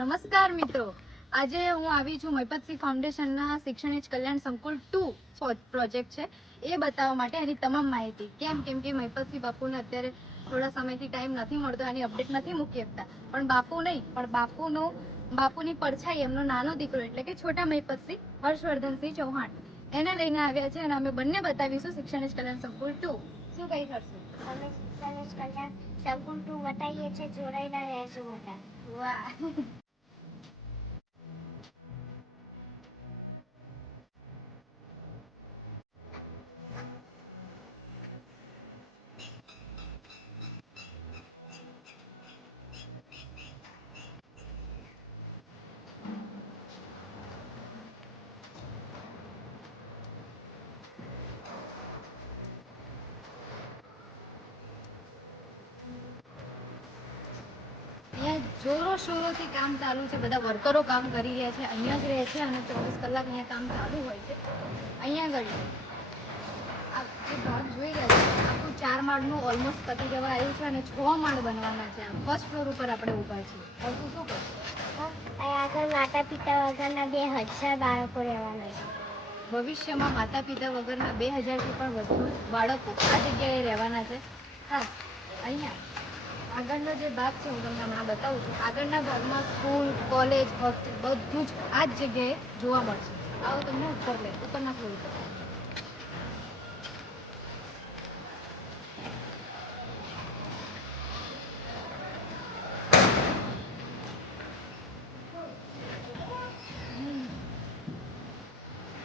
નમસ્કાર મિત્રો, આજે હું આવી છું મહિપતસિંહ ફાઉન્ડેશનના શિક્ષણ એજ કલ્યાણ સંકુલ 2 પ્રોજેક્ટ છે એ બતાવવા માટે એની તમામ માહિતી કેમ કે મહિપતસિંહ બાપુને અત્યારે થોડા સમયથી ટાઈમ નથી મળતો, એની અપડેટ નથી મૂકી શકતા. પણ બાપુ નહીં, પણ બાપુની પડછાઈ એમનો નાનો દીકરો એટલે કે છોટા મહિપતસિંહ હર્ષવર્ધનસિંહ ચૌહાણ એને લઈને આવ્યા છે અને અમે બંને બતાવીશું શિક્ષણ એજ કલ્યાણ સંકુલ 2. શું કઈ કરશું? અમે શિક્ષણ એજ કલ્યાણ સંકુલ 2 બતાવીએ છીએ, જોડાયેલા રહેજો બધા. વાહ. જોરો શોરોથી કામ ચાલુ છે, બધા વર્કરો કામ કરી રહ્યા છે, અહીંયા જ રહે છે અને 24 કલાક અહીંયા કામ ચાલુ હોય છે. અહીંયા આગળ આ જે ભાગ જોઈ રહ્યા છે આખું 4 માળનું ઓલમોસ્ટ પતી જવા આવ્યું છે અને 6 માળ બનવાના છે. ફર્સ્ટ ફ્લોર ઉપર આપણે ઊભા છીએ. હવે તું શું કરશું? આગળ માતા પિતા વગરના 2000 બાળકો રહેવાના છે. ભવિષ્યમાં માતા પિતા વગરના 2000થી પણ વધુ બાળકો આ જગ્યાએ રહેવાના છે. હા, અહીંયા આગળનો જે ભાગ છે હું તમને હમણાં બતાવું છું. આગળના ભાગમાં સ્કૂલ, કોલેજ, હોસ્ટેલ બધું જ આ જ જગ્યાએ જોવા મળશે. આવો તમને ઉપરના ફ્લોર ઉપર.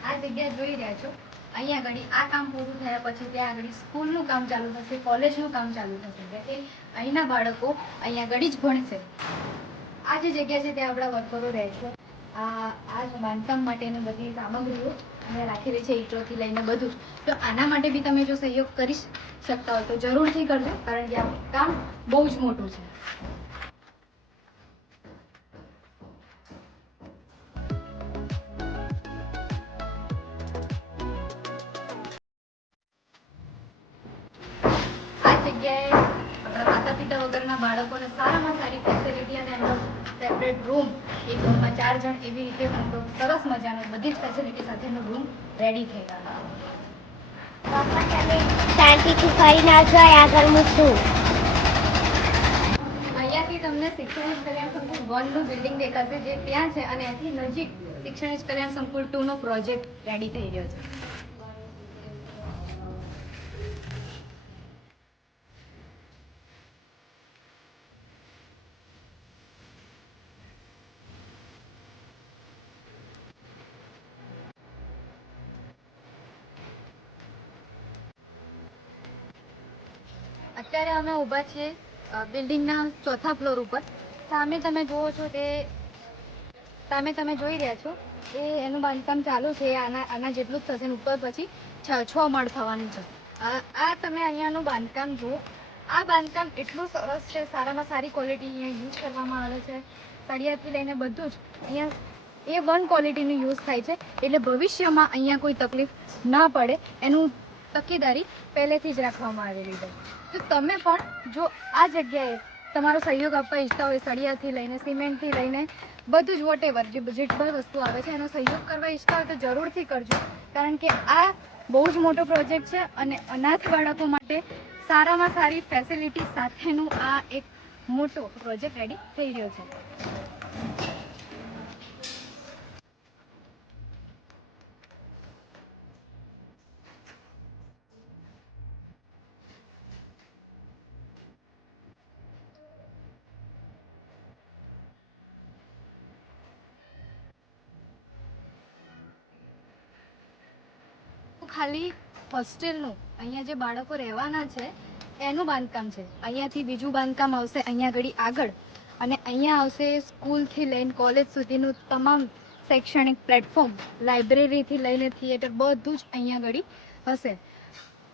આ જગ્યા જોઈ રહ્યા છો, અહીંયા આગળ આ કામ પૂરું થયા પછી ત્યાં આગળ સ્કૂલનું કામ ચાલુ થશે, કોલેજનું કામ ચાલુ થશે. એટલે કે અહીંના બાળકો અહીંયા આગળ જ ભણશે. આ જે જગ્યા છે ત્યાં આપણા વર્કરો રહે છે. આ બાંધકામ માટેની બધી સામગ્રીઓ અહીંયા રાખેલી છે, ઈંટોથી લઈને બધું જ. તો આના માટે બી તમે જો સહયોગ કરી શકતા હોય તો જરૂરથી કરજો, કારણ કે આ કામ બહુ જ મોટું છે. જગ્યાએ આપણા માતા પિતા વગરના બાળકોને સારામાં સારી ફેસિલિટી અને એમનો સેપરેટ રૂમ, એક રૂમમાં 4 જણ એવી રીતે મોટો સરસ મજાનો બધી જ ફેસિલિટી સાથેનો રૂમ રેડી થઈ ગયો. બાપા તમે શાંતિથી ફરીને આવજો, આગળ મૂકું. અહીંયાથી તમને શિક્ષણ એજ કલ્યાણ સંકુલ 1 નું બિલ્ડિંગ દેખાશે જે ત્યાં છે અને એથી નજીક શિક્ષણ એજ કલ્યાણ સંકુલ 2 નો પ્રોજેક્ટ રેડી થઈ રહ્યો છે. અત્યારે અમે ઊભા છીએ બિલ્ડિંગના 4થા ફ્લોર ઉપર. સામે તમે જુઓ છો તે તમે જોઈ રહ્યા છો એ એનું બાંધકામ ચાલુ છે. આના જેટલું જ થશે. ઉપર પછી 6 માળ થવાનું છે. આ તમે અહીંયાનું બાંધકામ જુઓ. આ બાંધકામ એટલું સરસ છે, સારામાં સારી ક્વોલિટી અહીંયા યુઝ કરવામાં આવે છે. સળિયાથી લઈને બધું જ અહીંયા A1 ક્વોલિટીનું યુઝ થાય છે. એટલે ભવિષ્યમાં અહીંયા કોઈ તકલીફ ના પડે એનું તકેદારી પહેલેથી જ રાખવામાં આવેલી છે. તો તમે પણ જો આ જગ્યાએ તમારો સહયોગ આપવા ઈચ્છતા હોય, સળિયાથી લઈને સિમેન્ટથી લઈને બધું જ વોટેવર જે બધી વસ્તુ આવે છે એનો સહયોગ કરવા ઈચ્છતા હોય તો જરૂરથી કરજો, કારણ કે આ બહુ જ મોટો પ્રોજેક્ટ છે અને અનાથ બાળકો માટે સારામાં સારી ફેસિલિટી સાથેનું આ એક મોટો પ્રોજેક્ટ રેડી થઈ રહ્યો છે. ખાલી હોસ્ટેલનું અહીંયા જે બાળકો રહેવાના છે એનું બાંધકામ છે. અહીંયાથી બીજું બાંધકામ આવશે અહીંયા આગળ, અને અહીંયા આવશે સ્કૂલથી લઈને કોલેજ સુધીનું તમામ શૈક્ષણિક પ્લેટફોર્મ, લાઇબ્રેરીથી લઈને થિયેટર બધું જ અહીંયા આગળ હશે.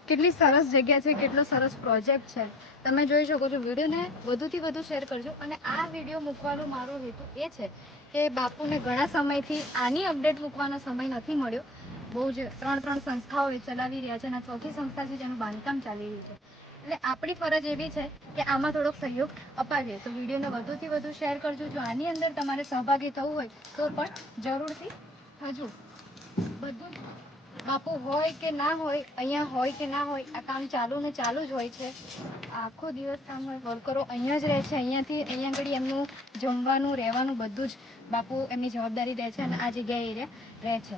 કેટલી સરસ જગ્યા છે, કેટલો સરસ પ્રોજેક્ટ છે, તમે જોઈ શકો છો. વિડીયોને વધુથી વધુ શેર કરજો. અને આ વિડીયો મૂકવાનો મારો હેતુ એ છે કે બાપુને ઘણા સમયથી આની અપડેટ મૂકવાનો સમય નથી મળ્યો. બહુ જ 3 સંસ્થાઓ ચલાવી રહ્યા છે અને 4થી સંસ્થા છે જેનું બાંધકામ ચાલી રહ્યું છે. એટલે આપણી ફરજ એવી છે કે આમાં થોડોક સહયોગ અપાવીએ. તો વિડીયોને વધુથી વધુ શેર કરજો. જો આની અંદર તમારે સહભાગી થવું હોય તો પણ જરૂરથી થજો. બધું જ બાપુ હોય કે ના હોય, અહીંયા હોય કે ના હોય, આ કામ ચાલુ ને ચાલુ જ હોય છે. આખો દિવસ કામ હોય, વર્કરો અહીંયા જ રહે છે. અહીંયા આગળ એમનું જમવાનું, રહેવાનું બધું જ બાપુ એમની જવાબદારી રહે છે અને આ જગ્યાએ એ રહે છે.